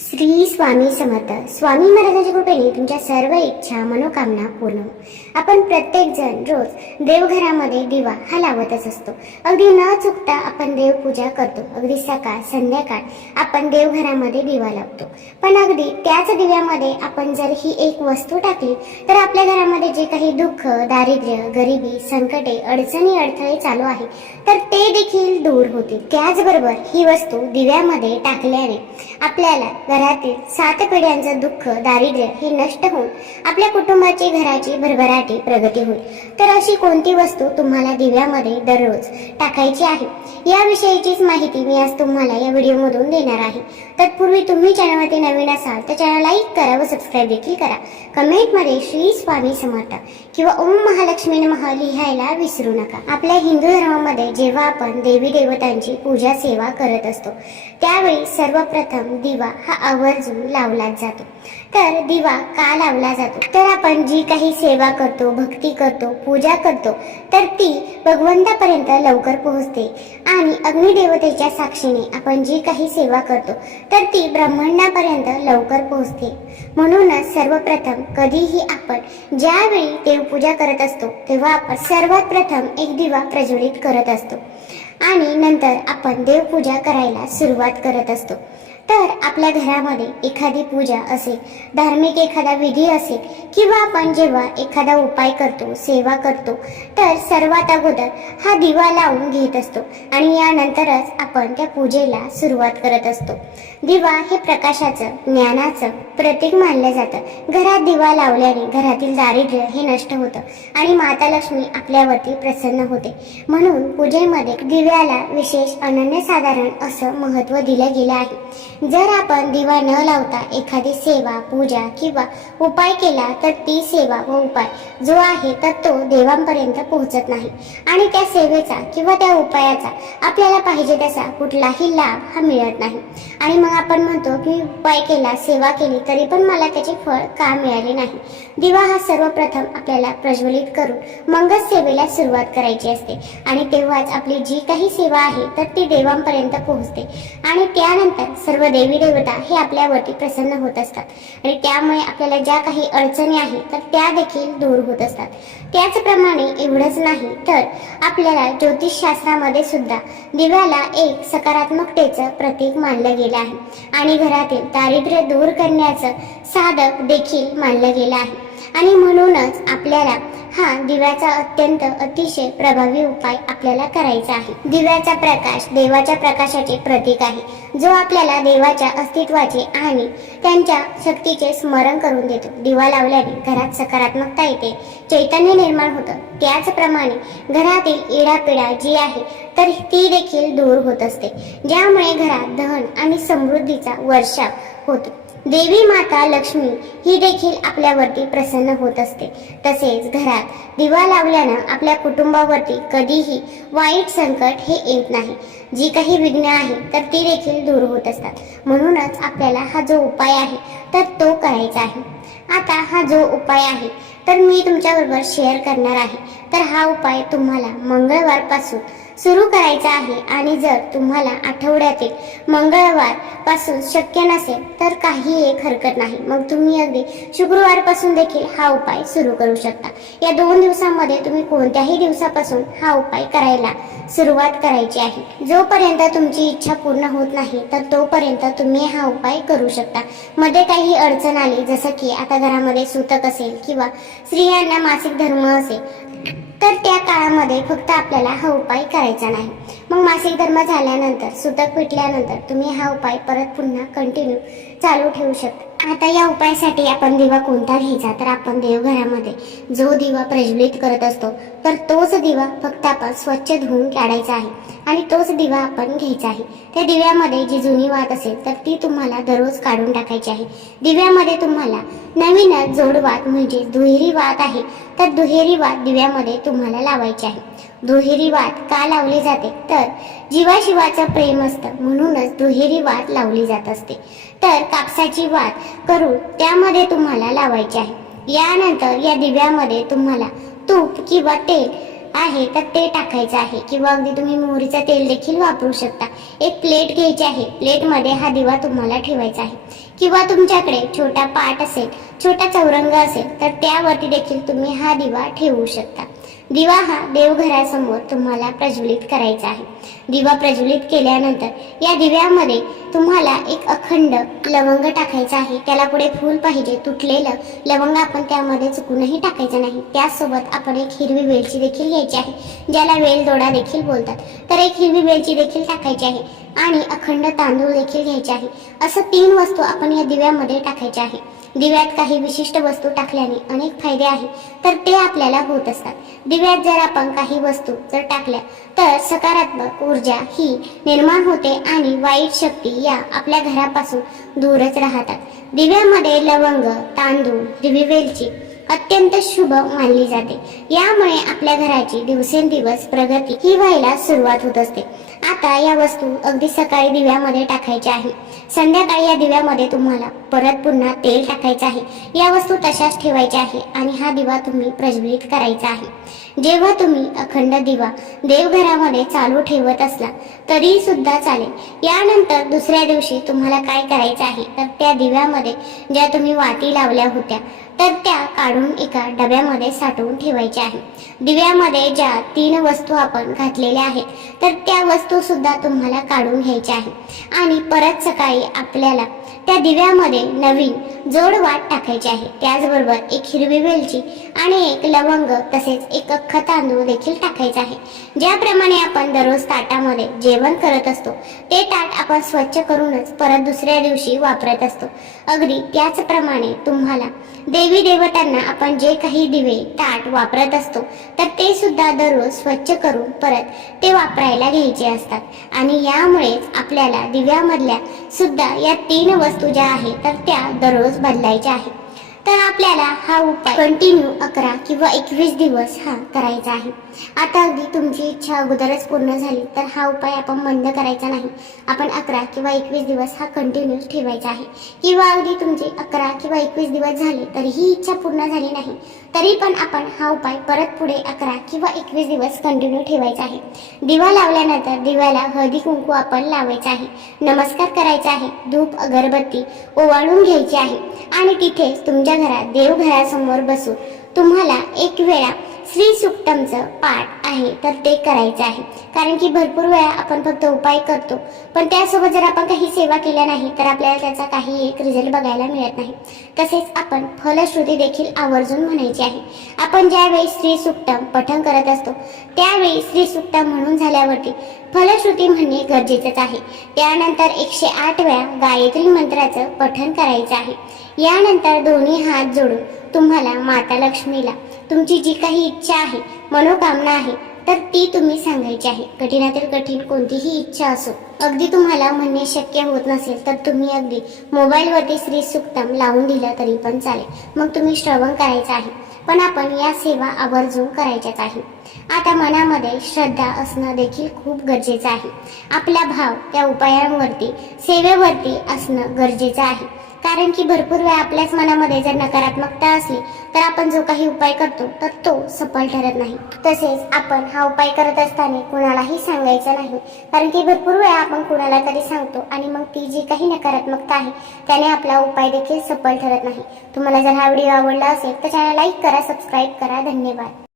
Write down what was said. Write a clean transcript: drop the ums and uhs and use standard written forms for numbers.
श्री स्वामी समर्थ. स्वामी महाराजांच्या कृपेने तुमच्या सर्व इच्छा मनोकामना पूर्ण हो. आपण प्रत्येक जण रोज देवघरामध्ये दिवा हा लावतच असतो. अगदी न चुकता आपण देवपूजा करतो. अगदी सकाळ संध्याकाळ आपण देवघरामध्ये दिवा लावतो. पण अगदी त्याच दिव्यामध्ये आपण जर ही एक वस्तू टाकली तर आपल्या घरामध्ये जे काही दुःख, दारिद्र्य, गरिबी, संकटे, अडचणी, अडथळे चालू आहे तर ते देखील दूर होतील. त्याचबरोबर ही वस्तू दिव्यामध्ये टाकल्याने आपल्याला घरातील 7 पिढ्यांचं दुःख, दारिद्र्य हे नष्ट होऊन आपल्या कुटुंबाची, घराची भरभराटी प्रगती होईल. तर अशी कोणती वस्तू तुम्हाला दिव्यामध्ये दररोज टाकायची आहे याविषयीचीच माहिती मी आज तुम्हाला या व्हिडिओमधून देणार आहे. तत्पूर्वी तुम्ही चॅनलवरती नवीन असाल तर चॅनल लाईक करा व सबस्क्राईब देखील करा. कमेंटमध्ये श्री स्वामी समर्थ किंवा ओम महालक्ष्मी नमः लिहायला विसरू नका. आपल्या हिंदू धर्मामध्ये जेव्हा आपण देवी देवतांची पूजा सेवा करत असतो त्यावेळी सर्वप्रथम दिवा हा आवर्जून लावलाच जातो. तर दिवा का लावला जातो तर आपण जी काही सेवा करतो, भक्ती करतो, पूजा करतो तर ती भगवंतापर्यंत लवकर पोहोचते आणि अग्निदेवतेच्या साक्षीने आपण जी काही सेवा करतो तर ती ब्रह्मांडापर्यंत लवकर पोहोचते. म्हणूनच सर्वप्रथम कधीही आपण ज्यावेळी देवपूजा करत असतो तेव्हा आपण सर्वात प्रथम एक दिवा प्रज्वलित करत असतो आणि नंतर आपण देवपूजा करायला सुरुवात करत असतो. तर आपल्या घरामध्ये एखादी पूजा असेल, धार्मिक एखादा विधी असेल किंवा आपण जेव्हा एखादा उपाय करतो, सेवा करतो तर सर्वात अगोदर हा दिवा लावून घेत असतो आणि यानंतरच आपण त्या पूजेला सुरुवात करत असतो. दिवा हे प्रकाशाचं, ज्ञानाचं प्रतीक मानलं जातं. घरात दिवा लावल्याने घरातील दारिद्र्य हे नष्ट होतं आणि माता लक्ष्मी आपल्यावरती प्रसन्न होते. म्हणून पूजेमध्ये दिव्याला विशेष अनन्यसाधारण असं महत्त्व दिलं गेलं आहे. जर आपण दिवा न लावता एखादी सेवा, पूजा किंवा उपाय केला तर ती सेवा व उपाय जो आहे तर तो देवांपर्यंत पोहोचत नाही आणि त्या सेवेचा किंवा त्या उपायाचा आपल्याला पाहिजे तसा कुठलाही लाभ हा मिळत नाही. आणि मग आपण म्हणतो की उपाय केला, सेवा केली तरी पण मला त्याचे फळ का मिळाले नाही. दिवा हा सर्वप्रथम आपल्याला प्रज्वलित करून मगच सेवेला सुरुवात करायची असते आणि तेव्हाच आपली जी काही सेवा आहे तर ती देवांपर्यंत पोहोचते आणि त्यानंतर सर्व देवी देवता हे आपल्यावरती प्रसन्न होत असतात आणि त्यामुळे आपल्याला ज्या काही अडचणी आहेत तर त्या देखील दूर होत असतात. त्याचप्रमाणे एवढंच नाही तर आपल्याला ज्योतिषशास्त्रामध्ये सुद्धा दिव्याला एक सकारात्मकतेचं प्रतीक मानलं गेलं आहे आणि घरातील दारिद्र्य दूर करण्याचं साधक देखील मानलं गेलं आहे. आणि म्हणूनच आपल्याला हा दिव्याचा अत्यंत अतिशय प्रभावी उपाय आपल्याला करायचा आहे. दिव्याचा प्रकाश देवाच्या प्रकाशाचे प्रतीक आहे जो आपल्याला देवाच्या अस्तित्वाचे आणि त्यांच्या शक्तीचे स्मरण करून देतो. दिवा लावल्याने घरात सकारात्मकता येते, चैतन्य निर्माण होतं. त्याचप्रमाणे घरातील इडापिडा जी आहे तर ती देखील दूर होत असते, ज्यामुळे घरात धन आणि समृद्धीचा वर्षाव होतो. देवी माता लक्ष्मी ही देखील आपल्यावरती प्रसन्न होत असते. तसेच घरात दिवा लावल्यानं आपल्या कुटुंबावरती कधीही वाईट संकट हे येत नाही. जी काही विघ्न आहे तर ती देखील दूर होत असतात. म्हणूनच आपल्याला हा जो उपाय आहे तर तो करायचा आहे. आता हा जो उपाय आहे तर मी तुमच्याबरोबर शेअर करणार आहे. तर हा उपाय तुम्हाला मंगळवारपासून सुरू करायचा आहे आणि जर तुम्हाला आठवड्यातील मंगळवार पासून शक्य नसेल तर काही एक हरकत नाही, मग तुम्ही अगदी शुक्रवारपासून देखील हा उपाय सुरू करू शकता. या 2 दिवसांमध्ये तुम्ही कोणत्याही दिवसापासून हा उपाय करायला सुरुवात करायची आहे. जोपर्यंत तुमची इच्छा पूर्ण होत नाही तर तोपर्यंत तुम्ही हा उपाय करू शकता. मध्ये काही अडचण आली जसं की आता घरामध्ये सूतक असेल किंवा स्त्रियांना मासिक धर्म असेल तर त्या काळामध्ये फक्त आपल्याला हा उपाय करायचा नाही. मग मासिक धर्म झाल्यानंतर, सूतक पिटल्यानंतर तुम्ही हा उपाय परत पुन्हा कंटिन्यू चालू ठेवू शकता. आता या उपायासाठी आपण दिवा कोणता घ्यायचा तर आपण देवघरामध्ये जो दिवा प्रज्वलित करत असतो तर तोच दिवा फक्त आपण स्वच्छ धुवून काढायचा आहे आणि तोच दिवा आपण घ्यायचा आहे. त्या दिव्यामध्ये जी जुनी वात असेल तर ती तुम्हाला दररोज काढून टाकायची आहे. दिव्यामध्ये तुम्हाला नवीन जोडवात म्हणजे दुहेरी वात आहे तर दुहेरी वात दिव्यामध्ये तुम्हाला लावायची आहे. दुहेरी वात का लावली जाते तर जीवाशिवाचं प्रेम असतं म्हणूनच दुहेरी वात लावली जात असते. तर कापसाची वात करून त्यामध्ये तुम्हाला लावायची आहे. यानंतर या दिव्यामध्ये तुम्हाला तूप किंवा तेल आहे तर ते टाकायचं आहे, किंवा अगदी तुम्ही मोहरीचं तेल देखील वापरू शकता. एक प्लेट घ्यायची आहे, प्लेटमध्ये हा दिवा तुम्हाला ठेवायचा आहे. किंवा तुमच्याकडे छोटा पाट असेल, छोटा चौरंग असेल तर त्यावरती देखील तुम्ही हा दिवा ठेवू शकता. दिवा हा देवघरासमोर तुम्हाला प्रज्वलित करायचा आहे. दिवा प्रज्वलित केल्यानंतर या दिव्यामध्ये तुम्हाला एक अखंड लवंग टाकायचा आहे. त्याला पुढे फूल पाहिजे, तुटलेलं लवंग आपण त्यामध्ये चुकूनही टाकायचं नाही. त्याचसोबत आपण एक हिरवी वेलची देखील घ्यायची आहे, ज्याला वेलदोडा देखील बोलतात. तर एक हिरवी वेलची देखील टाकायची आहे आणि अखंड तांदूळ देखील घ्यायचे आहे. असं 3 वस्तू आपण या दिव्यामध्ये टाकायच्या आहे. दिव्यात काही विशिष्ट वस्तू टाकल्याने अनेक फायदे आहेत, तर ते आपल्याला होत असतात. दिव्यात जर आपण काही वस्तू जर टाकल्या तर सकारात्मक ऊर्जा ही निर्माण होते आणि वाईट शक्ती या आपल्या घरापासून दूरच राहतात. दिव्यामध्ये लवंग, तांदूळ, हिरवी वेलची अत्यंत शुभ मानली जाते. यामुळे आपल्या घराची दिवसेंदिवस प्रगती ही व्हायला सुरुवात होत असते. आता या वस्तू अगदी सकाळी दिव्यामध्ये टाकायच्या आहे. संध्याकाळी या दिव्यामध्ये तुम्हाला परत पुन्हा तेल टाकायचं आहे. या वस्तू तशाच ठेवायच्या आहे आणि हा दिवा तुम्ही प्रज्वलित करायचा आहे. जेव्हा तुम्ही अखंड दिवा देवघरामध्ये चालू ठेवत असला तरी सुद्धा चालेल. यानंतर दुसऱ्या दिवशी तुम्हाला काय करायचं आहे, तर त्या दिव्यामध्ये ज्या तुम्ही वाती लावल्या होत्या तर त्या काढून एका डब्यामध्ये साठवून ठेवायच्या आहे. दिव्यामध्ये ज्या 3 वस्तू आपण घातलेल्या आहेत तर त्या वस्तू सुद्धा तुम्हाला काढून घ्यायच्या आहे आणि परत सकाळी आपल्याला त्या दिव्यामध्ये नवीन जोड वाट टाकायची आहे. त्याचबरोबर एक हिरवी वेलची आणि एक लवंग तसेच एक अख्खा तांदूळ देखील टाकायचा आहे. ज्याप्रमाणे आपण दररोज ताटामध्ये जेवण करत असतो ते ताट आपण स्वच्छ करूनच परत दुसऱ्या दिवशी वापरत असतो. अगदी त्याचप्रमाणे तुम्हाला देवी देवतांना आपण जे काही दिवे ताट वापरत असतो तर ते सुद्धा दररोज स्वच्छ करून परत ते वापरायला घ्यायचे असतात. आणि यामुळेच आपल्याला दिव्यामधल्या सुद्धा या 3 वस्तू ज्या आहेत तर त्या दररोज बदलायच्या आहेत. तर आपल्याला हा उपाय कंटिन्यू 11 किंवा 21 दिवस हा करायचा आहे. आता अगदी तुमची इच्छा अगोदरच पूर्ण झाली तर हा उपाय आपण बंद करायचा नाही. आपण 11 किंवा 21 दिवस हा कंटिन्यू ठेवायचा आहे. किंवा अगदी तुमची 11 किंवा 21 दिवस झाले तरीही इच्छा पूर्ण झाली नाही तरी पण आपण हा उपाय परत पुढे 11 किंवा 21 दिवस कंटिन्यू ठेवायचा आहे. दिवा लावल्यानंतर दिव्याला हळदी कुंकू आपण लावायचा आहे, नमस्कार करायचा आहे, धूप अगरबत्ती ओवाळून घ्यायची आहे आणि तिथे तुमच्या घरात देवघरासमोर बसून तुम्हाला एक वेळा श्री सुक्तमचं पाठ आहे तर ते करायचं आहे. कारण की भरपूर वेळा आपण फक्त उपाय करतो पण त्यासोबत जर आपण काही सेवा केल्या नाही तर आपल्याला त्याचा काही एक रिझल्ट बघायला मिळत नाही. तसेच आपण फलश्रुती देखील आवर्जून म्हणायची आहे. आपण ज्यावेळी श्री सुक्तम पठण करत असतो त्यावेळी श्री सुक्तम म्हणून झाल्यावरती फलश्रुती म्हणणे गरजेचंच आहे. त्यानंतर 108 वेळा गायत्री मंत्राचं पठण करायचं आहे. यानंतर दोन्ही हात जोडून तुम्हाला माता लक्ष्मीला तुमची जी काही इच्छा आहे, मनोकामना आहे तर ती तुम्ही सांगायची आहे. कठीणातील कठीण कोणतीही इच्छा असो, अगदी तुम्हाला म्हणणे शक्य होत नसेल तर तुम्ही अगदी मोबाईलवरती श्री सुक्तम लावून दिलं तरी पण चालेल. मग तुम्ही श्रवण करायचं आहे. पण आपण या सेवा आवर्जून करायच्याच आहे. आता मनामध्ये श्रद्धा असणं देखील खूप गरजेचं आहे. आपला भाव त्या उपायांवरती सेवेवरती असणं गरजेचं आहे. कारण की भरपूर वेळा आपल्याच मनामध्ये जर नकारात्मकता असली तर आपण जो काही उपाय करतो तर तो सफल ठरत नाही. तसेच आपण हा उपाय करत असताना कुणालाही सांगायचं नाही. कारण की भरपूर वेळा आपण कुणाला तरी सांगतो आणि मग ती जी काही नकारात्मकता आहे त्याने आपला उपाय देखील सफल ठरत नाही. तुम्हाला जर हा व्हिडिओ आवडला असेल तर चॅनल लाईक करा, सबस्क्राईब करा. धन्यवाद.